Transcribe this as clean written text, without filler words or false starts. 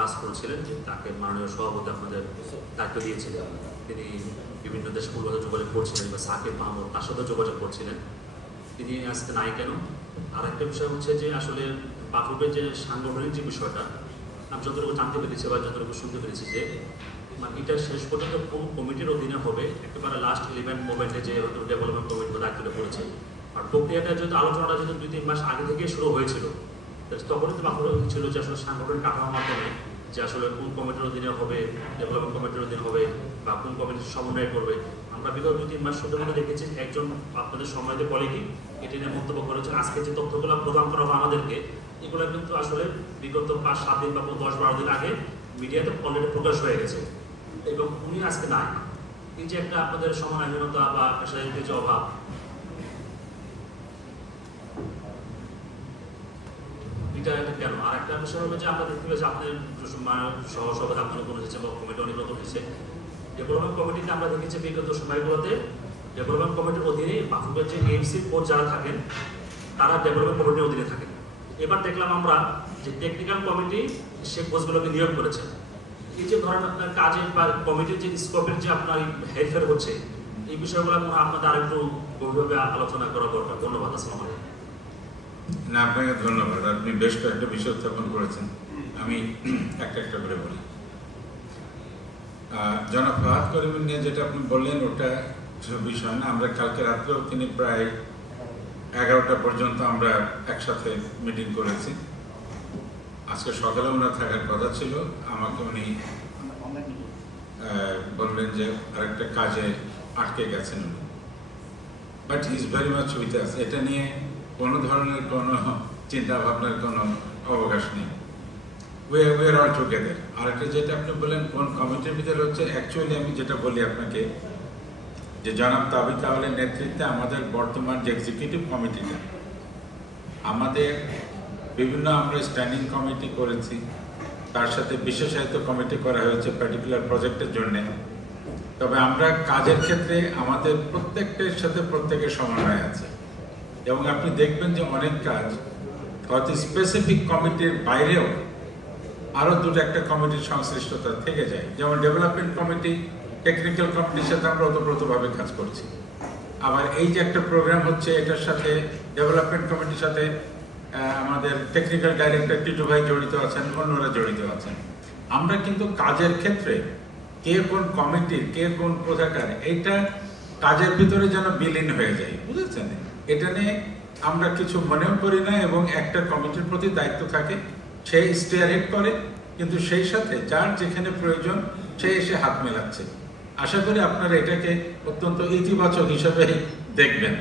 কাজ করেছিলেন, যে তাকে মাননীয় সভাপতি আপনাদের দায়িত্ব দিয়েছিলেন। তিনি বিভিন্ন দেশগুলোতে যোগাযোগ করছিলেন, বা সাকিব মাহমুদ তার সাথে যোগাযোগ করছিলেন। তিনি আজকে নাই কেন? আর একটা বিষয় হচ্ছে যে আসলে বাফুফের যে সাংগঠনিক যে বিষয়টা আমি যতটুকু জানতে পেরেছি বা যতটুকু শুনতে পেরেছি, যে মানে এটা শেষ পর্যন্ত কোন কমিটির অধীনে হবে, একেবারে লাস্ট ইভেন্ট মোমেন্টে যে ডেভেলপমেন্ট কমিটি দায়িত্বটা পড়েছে। আর প্রক্রিয়াটা যেহেতু আলোচনাটা যেহেতু 2-3 মাস আগে থেকে শুরু হয়েছিল, তখনই তো বাফুফের ছিল যে আসলে সাংগঠনিক কাঠামোর মাধ্যমে যে আসলে কোন কমিটির অধীনে হবে, ডেভেলপমেন্ট কমিটির অধীনে হবে, বা কোন কমিটি সমন্বয় করবে। আমরা বিগত 2-3 মাস শুধুমাত্র দেখেছি একজন আপনাদের সম্মানিত কলিগই এটি নিয়ে মন্তব্য করেছে। আজকে যে তথ্যগুলো প্রদান করা হয় আমাদেরকে, এগুলো কিন্তু আসলে বিগত 5-7 দিন বা 10-12 দিন আগে মিডিয়াতে অলরেডি প্রকাশ হয়ে গেছে, এবং উনি আজকে নাই। এই যে একটা আপনাদের সমন্বয়হীনতা বা পেশাদারিত্বের যে অভাব, এটা কেন? আর একটা বিষয় হলো যে আমরা দেখতে পেয়েছি আপনাদের সহসভাপতি আপনারা কোনো হয়েছে বা কমিটি অনেক নতুন হয়েছে। ডেভেলপমেন্ট কমিটিতে আমরা দেখেছি বিগত সময়গুলোতে ডেভেলপমেন্ট কমিটির অধীনে বাফুফের যে এমসি কোচ যারা থাকেন তারা ডেভেলপমেন্ট কমিটির অধীনে থাকেন। এবার দেখলাম আমরা যে টেকনিক্যাল কমিটি সে কোচগুলোকে নিয়োগ করেছেন। এই যে ধরেন আপনার কাজের বা কমিটির যে স্কোপের যে আপনার হেরফের হচ্ছে, এই বিষয়গুলো মনে হয় আপনাদের আরেকটু গভীরভাবে আলোচনা করা দরকার। ধন্যবাদ। আসসালামু আলাইকুম। না, আপনাকে ধন্যবাদ। আপনি বেশ কয়েকটা বিষয় উত্থাপন করেছেন, আমি একটা একটা করে বলি। জনাব ফাহাদ করিমের নিয়ে যেটা আপনি বললেন ওটা বিষয় না। আমরা কালকে রাত্রেও তিনি প্রায় 11টা পর্যন্ত আমরা একসাথে মিটিং করেছি। আজকে সকালে ওনার থাকার কথা ছিল, আমাকে উনি বললেন যে আরেকটা কাজে আটকে গেছেন উনি, but he is very much with us. এটা নিয়ে কোনো ধরনের কোনো চিন্তা ভাবনার কোনো অবকাশ নেই। We are all together. আরেকটা যেটা আপনি বললেন কোন কমিটির ভিতরে হচ্ছে, অ্যাকচুয়ালি আমি যেটা বলি আপনাকে, যে জনাব তাবিথ আওয়ালের নেতৃত্বে আমাদের বর্তমান যে এক্সিকিউটিভ কমিটিটা, আমাদের বিভিন্ন আমরা স্ট্যান্ডিং কমিটি করেছি, তার সাথে বিশেষায়িত কমিটি করা হয়েছে পার্টিকুলার প্রজেক্টের জন্য। তবে আমরা কাজের ক্ষেত্রে আমাদের প্রত্যেকটার সাথে প্রত্যেকের সমন্বয় আছে, এবং আপনি দেখবেন যে অনেক কাজ হয়তো স্পেসিফিক কমিটির বাইরেও আরও 2-1টা কমিটির সংশ্লিষ্টতা থেকে যায়। যেমন ডেভেলপমেন্ট কমিটি টেকনিক্যাল কমিটির সাথে আমরা ওতপ্রোতভাবে কাজ করছি। আবার এই যে একটা প্রোগ্রাম হচ্ছে, এটার সাথে ডেভেলপমেন্ট কমিটির সাথে আমাদের টেকনিক্যাল ডাইরেক্টর টিটু ভাই জড়িত আছেন, অন্যরা জড়িত আছেন। আমরা কিন্তু কাজের ক্ষেত্রে কে কোন কমিটির, কে কোন কোথাকার, এইটা কাজের ভিতরে যেন বিলীন হয়ে যায়, বুঝেছেন? এটা নিয়ে আমরা কিছু মনেও করি না, এবং একটা কমিটির প্রতি দায়িত্ব থাকে, সে স্টিয়ারহেড করে, কিন্তু সেই সাথে যার যেখানে প্রয়োজন সে এসে হাত মেলাচ্ছে। আশা করি আপনারা এটাকে অত্যন্ত ইতিবাচক হিসাবে দেখবেন।